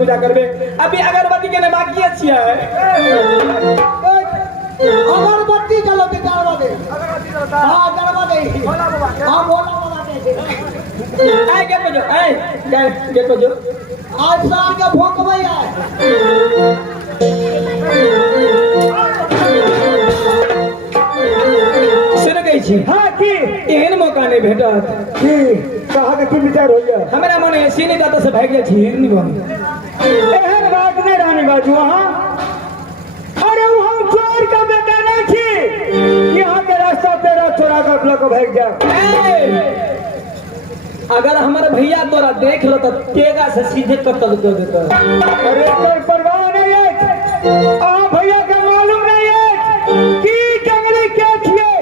पूजा करबे अभी अगरबत्ती के बाकी है अगरबत्ती चलो के करवा दे हां करवा दे हां बोला बोला दे आए के बजो आए के बजो आज सार के भोंकबै आए सुन गई छी हां की एहन मौका नहीं भेटत की कहा के की विचार होइया हमरा मन ऐसी नहीं दाता से भाग गया छी हिरनी बन एहन बात नहीं रानी बाजू हां अरे वो हम चोर का बेटा नहीं थी यहाँ के रास्ता तेरा चोरा कर ब्लॉक भाग जा अगर हमारे भैया तोरा देख लो तो तेगा से सीधे कत्ल कर देता अरे कोई परवाह नहीं है भैया का मालूम नहीं है कि जंगली क्या छिए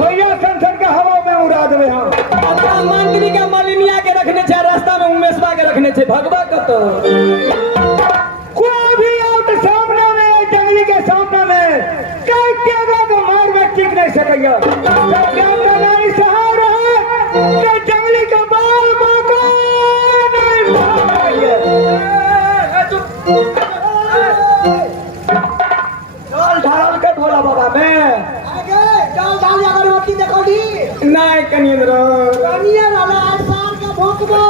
भैया संसद का हवा में उड़ा देवे हम मंत्री का मालिनिया के रखने छे रास्ता में उमेशवा के रखने छे भगवा कतो कोई भी आउट सामने में जंगली के सामने में कई तेगा को मार में टिक नहीं सकेगा कैमरा नहीं सहारा है कि जंगली का बाल बाका नहीं डाल ढाल के बोला बाबा मैं डाल ढाल अगरबत्ती देखो दी नहीं कनिंद्र कनिया वाला आसार का भोंकबो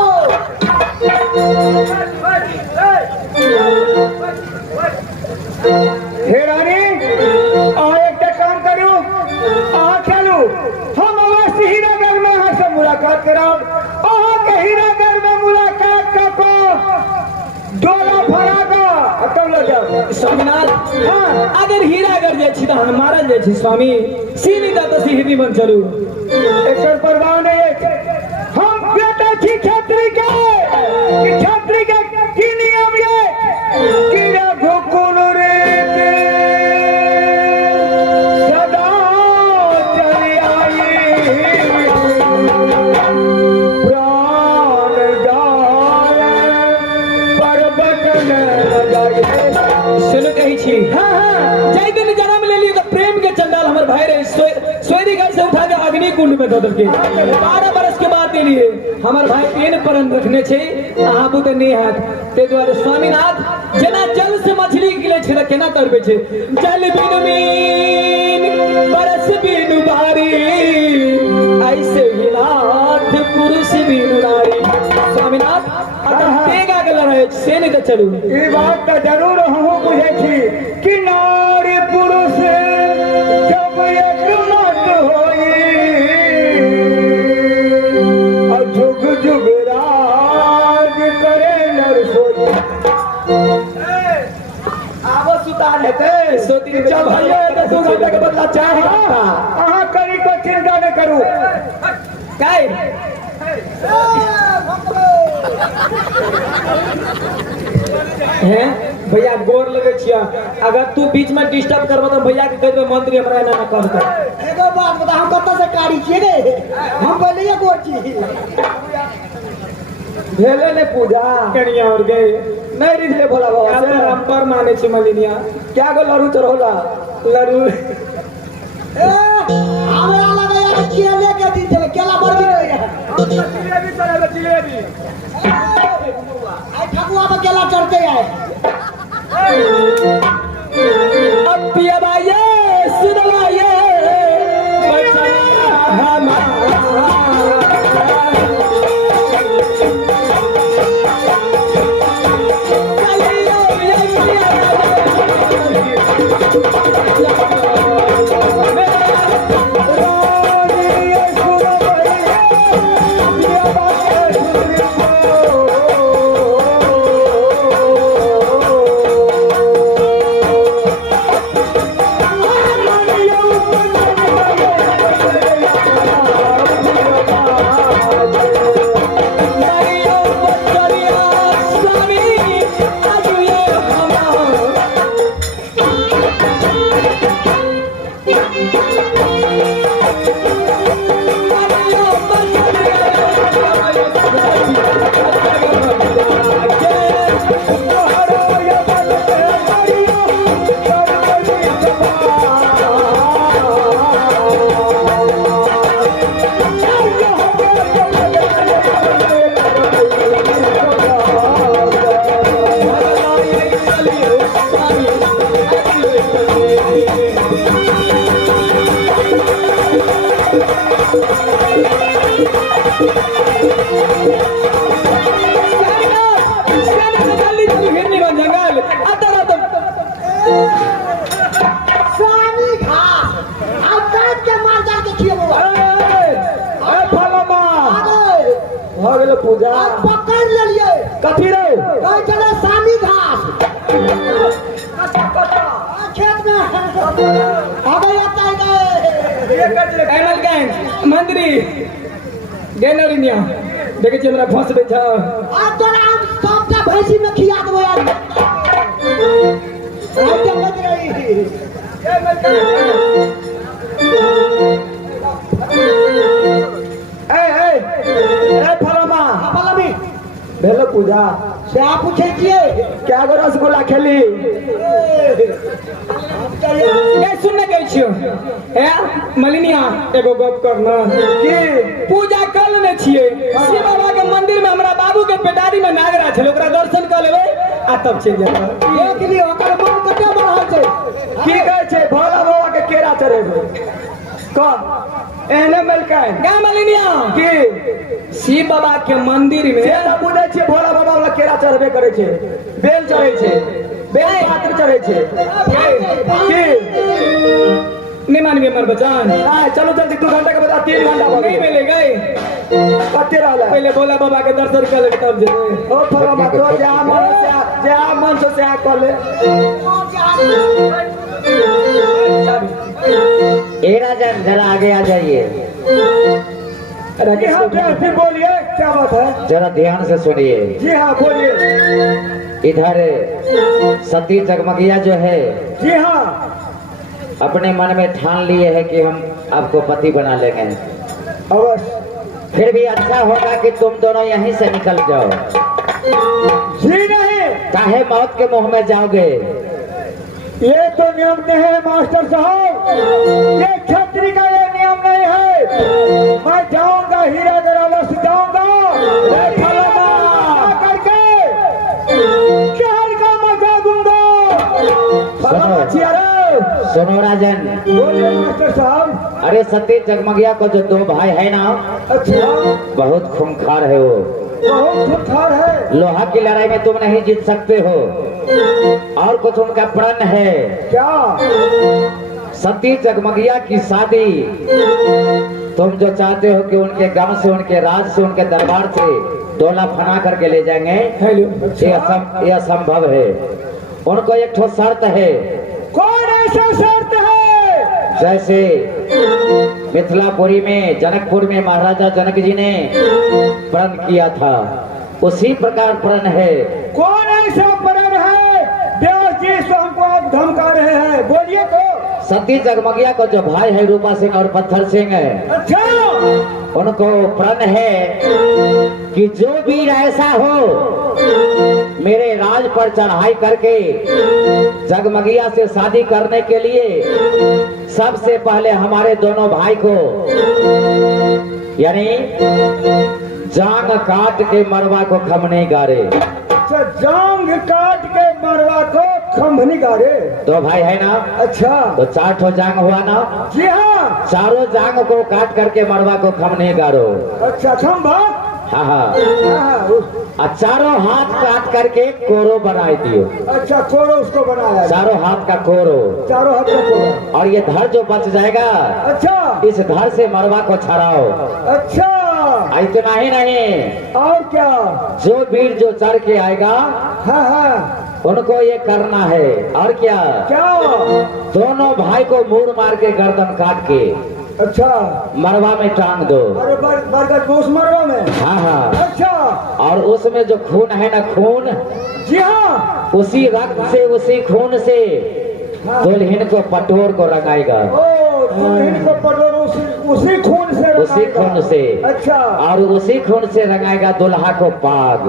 हे रानी एक काम करू चलू हम अवश्य हीरागढ़ में यहाँ से मुलाकात कराब के हीरागढ़ में मुलाकात को डोला फरा का तब ले जाओ स्वामीनाथ हाँ अगर हीरागढ़ जाए छी तो हम मारल जाए छी स्वामी सीनी दाता से हिरनी बन चलू एक परवाह नहीं है हम बेटा छी छात्री के की नियम ये कीड़ा घोकुल रे सदा चली आई प्राण जाए पर्वत न लगाए सुन कही छी हाँ हाँ जय दिन जन्म ले लियो तो प्रेम के चंडाल हमर भाई रे सोयरी घर से उठा के अग्नि कुंड में धो दल के 12 बरस के बाद के लिए हमर भाई पेन परन रखने छे अहाँ बुते नहीं हाथ ते द्वारे स्वामीनाथ जना जल से मछली गिले छे केना करबे छे जल बिन मीन बरस बिन बारी ऐसे ही नाथ पुरुष बिन नारी स्वामीनाथ अगर तेगा के लड़ाई से नहीं तो चलू ये बात तो जरूर हम बुझे छी कि नारी पुरुष जब एक मत होई और जुग जुग राज करे नर सोई आवो सुतार हेते सोती चल भैया तो 2 घंटा के बदला चाहे अहाँ करी को चिंता न करू काय हैं भैया गोर लगे छिया अगर तू बीच में डिस्टर्ब करबो तो भैया के कह देबे मंत्री हमरा एना ना कहता एगो बात बता हम कत्ता से कारी छिए रे हम पहले ये गोर छी भेले ने पूजा कनिया और गए नहीं रिझले भोला बाबा से हम पर माने छी मलिनिया क्या गो लरू चढ़ोला लरू हमरा लगे यार केले के दिन चले केला बड़ दिन होया जिलेबी चले जिलेबी आई ठकुआ में केला चढ़ते है अब पिया भाई सुदवाये बचना हमारा जल्दी जल्दी घिरनी बन जंगल अतर अतर स्वामी घास अब काट के मार डाल के खिए बाबा फलमा अरे हो गेल पूजा अब पकड़ लेलिए कथी रे कहे चले स्वामी घास खेत में अबे आता है एमल गैंग मंदिरी गेनरिनिया देखे छी हमरा फंस बे छ अब तोरा हम सबटा भैंसी में खिया देबो यार आज बज रही ए फलमा फलमी भेल पूजा से आप पूछे छिए क्या गो रसगुल्ला खेली ए सुनने गई छियो ए मलिनिया एगो गप करना की पूजा कर लेने छिए शिव बाबा के मंदिर में हमरा बाबू के पेटारी में नागरा छल ओकरा दर्शन कर लेबै आ तब चल जाब देख लियो ओकर मन कते बढ़ल छै की कहै छै भोला बाबा के केरा चढ़ेबै कह एहने मिलकै गा मलिनिया की शिव बाबा के मंदिर में से तऽ बुझै छियै भोला बाबा वाला केरा चढ़बे करै छै बेल चढ़ै छै बेल पात्र चढ़ै छै की नहीं मानबे हमर बचन आय चलो जल्दी 2 घंटा के बाद 3 घंटा हो नहीं गए मिले गए कते रहला पहले भोला बाबा के दर्शन कर ले तब जेबै ओ फलमा तो जा मन से आ कर ले ए राजन जरा आगे आ जाइए, जी हाँ प्यार बोलिए क्या बात है। जरा ध्यान से सुनिए। जी हाँ बोलिए। इधर सती जगमगिया जो है जी हाँ अपने मन में ठान लिए है कि हम आपको पति बना लेंगे। अवश्य। फिर भी अच्छा होगा कि तुम दोनों यहीं से निकल जाओ। जी नहीं, काहे मौत के मुंह में जाओगे। ये तो नियम नहीं है मास्टर साहब, ये छतरी का ये नियम नहीं है। मैं जाऊंगा हीरा गरावा से जाऊंगा करके शहर का मचा दूंगा। सुनो राजन, बोलिए मास्टर साहब। अरे सती जगमगिया को जो 2 भाई है ना, अच्छा बहुत खूंखार है वो। बहुत खूंखार है। लोहा की लड़ाई में तुम नहीं जीत सकते हो। और कुछ उनका प्रण है। क्या? सती जगमगिया की शादी तुम जो चाहते हो कि उनके गांव से, उनके राज से, उनके दरबार से डोला फना करके ले जाएंगे, ये असंभव है। उनको एक ठोस शर्त है। कौन ऐसा शर्त है? जैसे मिथिलापुरी में, जनकपुर में महाराजा जनक जी ने प्रण किया था, उसी प्रकार प्रण है। कौन ऐसा प्रण है? व्यास जी से हमको आप धमका रहे हैं, बोलिए तो। सती जगमगिया को जो भाई है रूपा सिंह और पत्थर सिंह है, अच्छा उनको प्रण है कि जो वीर ऐसा हो मेरे राज पर चढ़ाई करके जगमगिया से शादी करने के लिए सबसे पहले हमारे दोनों भाई को, यानी जांग काट के मरवा को खमने गाड़े। अच्छा, जांग काट के मरवा को खंभनी गाड़े। 2 भाई है ना, अच्छा तो 4 ठो जांग हुआ ना। जी हाँ। चारों जांग को काट करके मरवा को खमने गाड़ो। अच्छा खंभा। हाँ हाँ, हाँ, और चारों हाथ काट करके कोरो बना दियो। अच्छा कोरो उसको बनाया। चारों हाथ का कोरो, चारों हाथ का कोरो। और ये धर जो बच जाएगा, अच्छा इस धर से मरवा को छड़ाओ। अच्छा, इतना ही नहीं, और क्या? जो वीर जो चढ़ के आएगा हाँ हाँ, उनको ये करना है। और क्या? क्या? दोनों भाई को मूर मार के गर्दन काट के अच्छा मरवा में टांग दो। अरे बरगद घोष मरवा में। हाँ हाँ, अच्छा, और उसमें जो खून है ना, खून, जी हाँ, उसी रक्त से, उसी खून से दुल्हन को पटोर को रंगाएगा। ओ दुल्हन को पटोर उसी खून से उसी खून से। अच्छा, और उसी खून से रंगाएगा दुल्हा को पाग।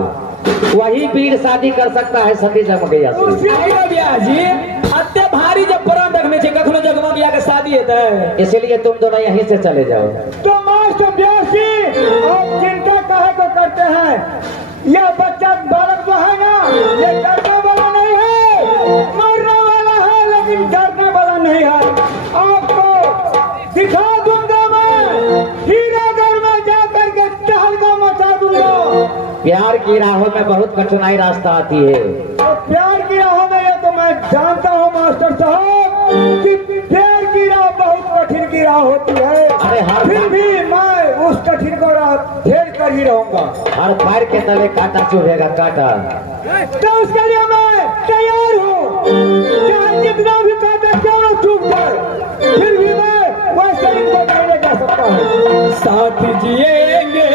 वही वीर शादी कर सकता है सती जगमगिया से। उसी जी अत्ते भारी जब प्रण रखने से कखनो जगमगिया के शादी है, इसलिए तुम दोनों यहीं से चले जाओ। तो मास्टर व्यास जी, आप चिंता काहे को करते हैं? यह बच्चा बालक जो है ना, ये डरने वाला नहीं है, मरने वाला है, लेकिन डरने वाला नहीं है। आपको दिखा दूंगा मैं की राहों में बहुत कठिनाई रास्ता आती है। तो प्यार की राहों में ये तो मैं जानता हूँ मास्टर साहब कि प्यार की राह बहुत कठिन की राह होती है। अरे फिर भी मैं उस कठिन को राह फेर कर ही रहूंगा। हर पैर के तले कांटा चुभेगा, कांटा। तो उसके लिए मैं तैयार हूँ, चाहे जितना भी कांटा क्यों न चुभ जाए, फिर भी मैं वैसे इनको कहने जा सकता हूँ। साथ जिएंगे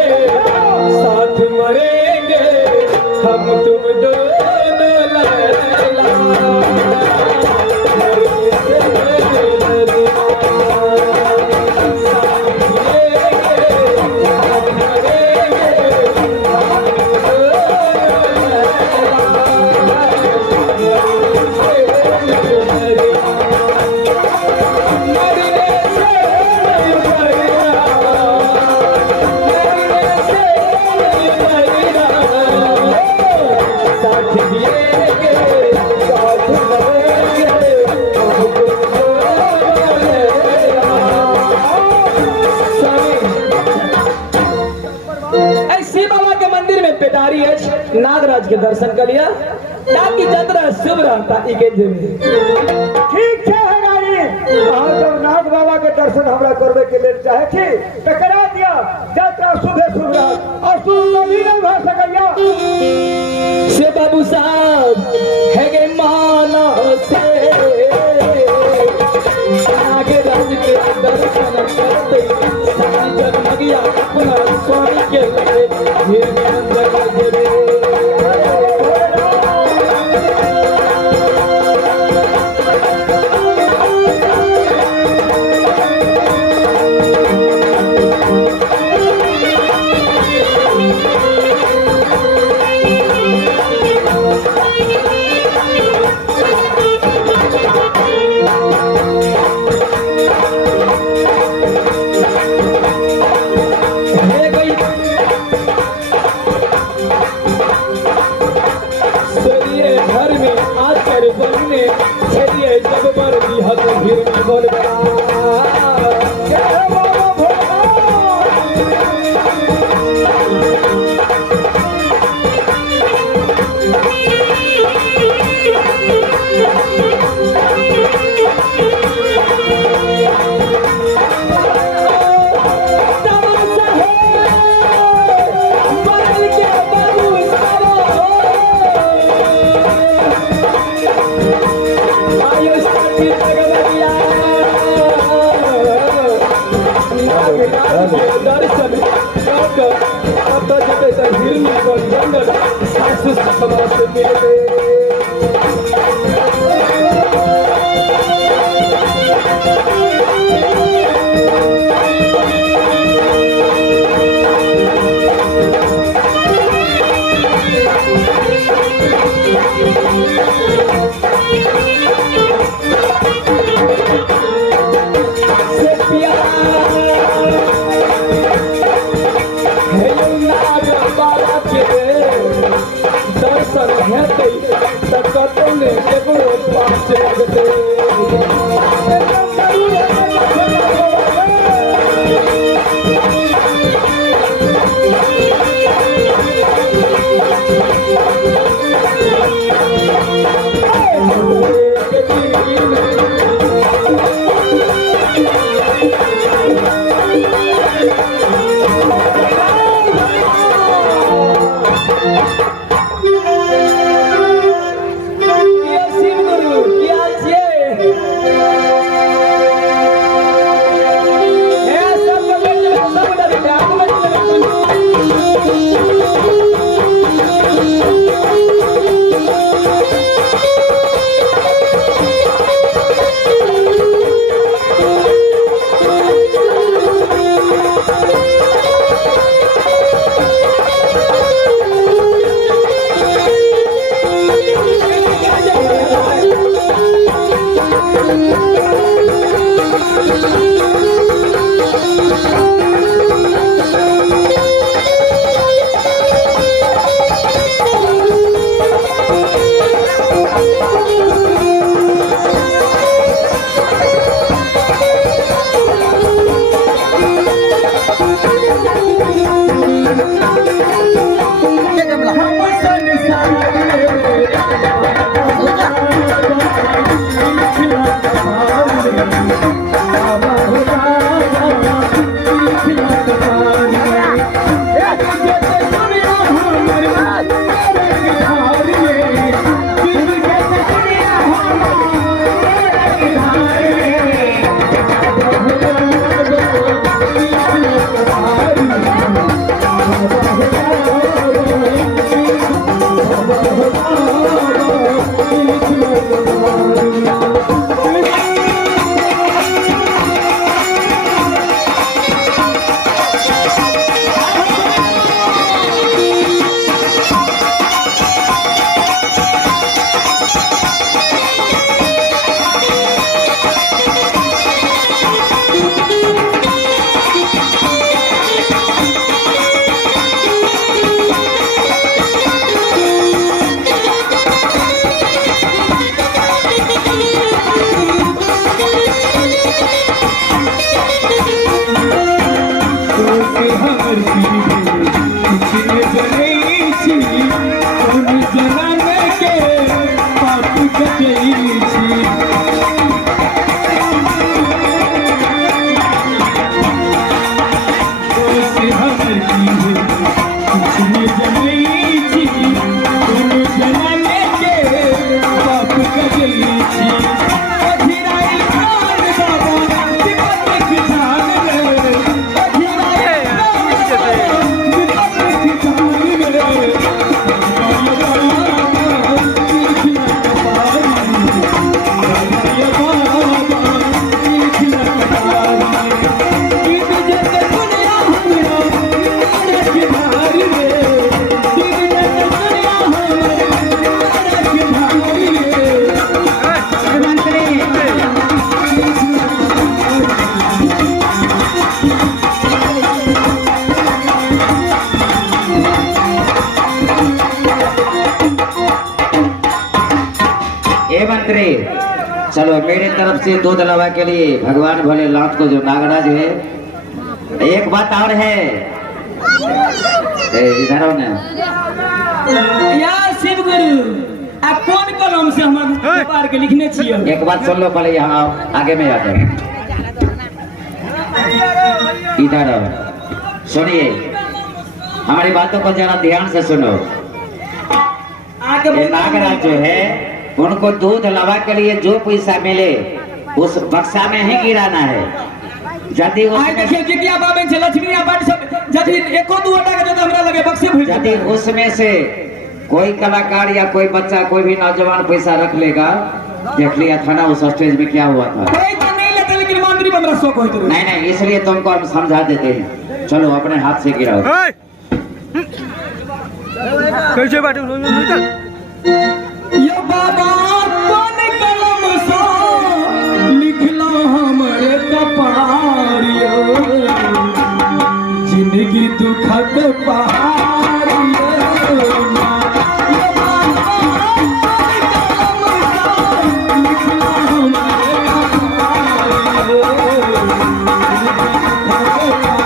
साथ मरेंगे हम तुम दोनों लैला। ऐसी बाबा के मंदिर में पेटारी है, नागराज के दर्शन कर लिया ताकि जतरा शुभ रहता इके में। ठीक है हरानी, अहाँ जब नाग बाबा के दर्शन हमरा करवे के लिए चाहे थी तो करा दिया। यात्रा सुबह शुभ रात और शुभ कभी नहीं भर सकैया। से बाबू साहब है गे माना से नागराज के दर्शन करते सारी जगमगिया अपना स्वामी के लिए फिर अंदर जरे। चलो मेरे तरफ से दूध लवा के लिए भगवान भोलेनाथ को जो नागराज है। एक बात और है, इधर आओ ना। या शिव गुरु आप कौन कलम से हम पार के लिखने छिए? एक बात सुन लो पहले, यहाँ आओ, आगे में आ जाओ, इधर आओ, सुनिए हमारी बातों को जरा ध्यान से सुनो। ये नागराज जो है उनको दूध लवा के लिए जो पैसा मिले उस बक्सा में ही गिराना है। यदि आइ देखिए जितिया बाबे से लक्ष्मी बट सब यदि एको दू अटा के तो हमरा लगे बक्से भूल यदि उसमें से कोई कलाकार या कोई बच्चा कोई भी नौजवान पैसा रख लेगा, देख लिया था ना उस स्टेज में क्या हुआ था। कोई तो नहीं लेते लेकिन मंत्री बंदरा शौक होते रहे। नहीं नहीं, इसलिए तुमको हम समझा देते हैं। चलो अपने हाथ से गिराओ। कैसे बात ये बाबा कौन कलम से लिखला हमरे कपारियो, जिंदगी दुखद पहाड़ियो। ये बाबा कौन कलम से लिखला हमरे कपारियो, जिंदगी दुखद पहाड़ियो।